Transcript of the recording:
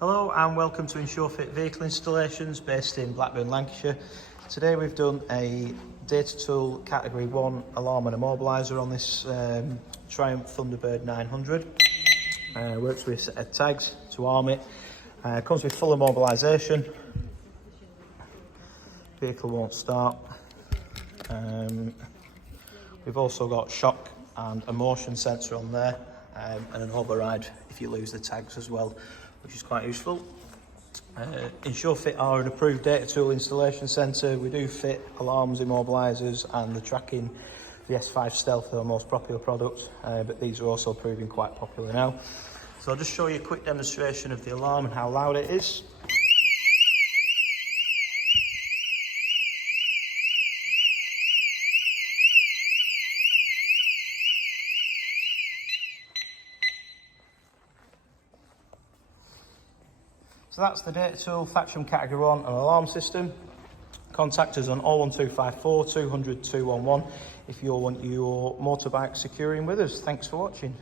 Hello and welcome to Insurefit vehicle installations based in Blackburn, Lancashire. Today we've done a Datatool Category 1 alarm and immobiliser on this Triumph Thunderbird 900. Works with a set of tags to arm it. Comes with full immobilisation. Vehicle won't start. We've also got shock and a motion sensor on there, and an override if you lose the tags as well, which is quite useful. Insurefit are an approved Datatool installation centre. We do fit alarms, immobilisers and the tracking, the S5 Stealth are our most popular products, but these are also proving quite popular now. So I'll just show you a quick demonstration of the alarm and how loud it is. So that's the Datatool Thatcham Category 1 alarm system. Contact us on 01254 200 211 if you want your motorbike securing with us. Thanks for watching.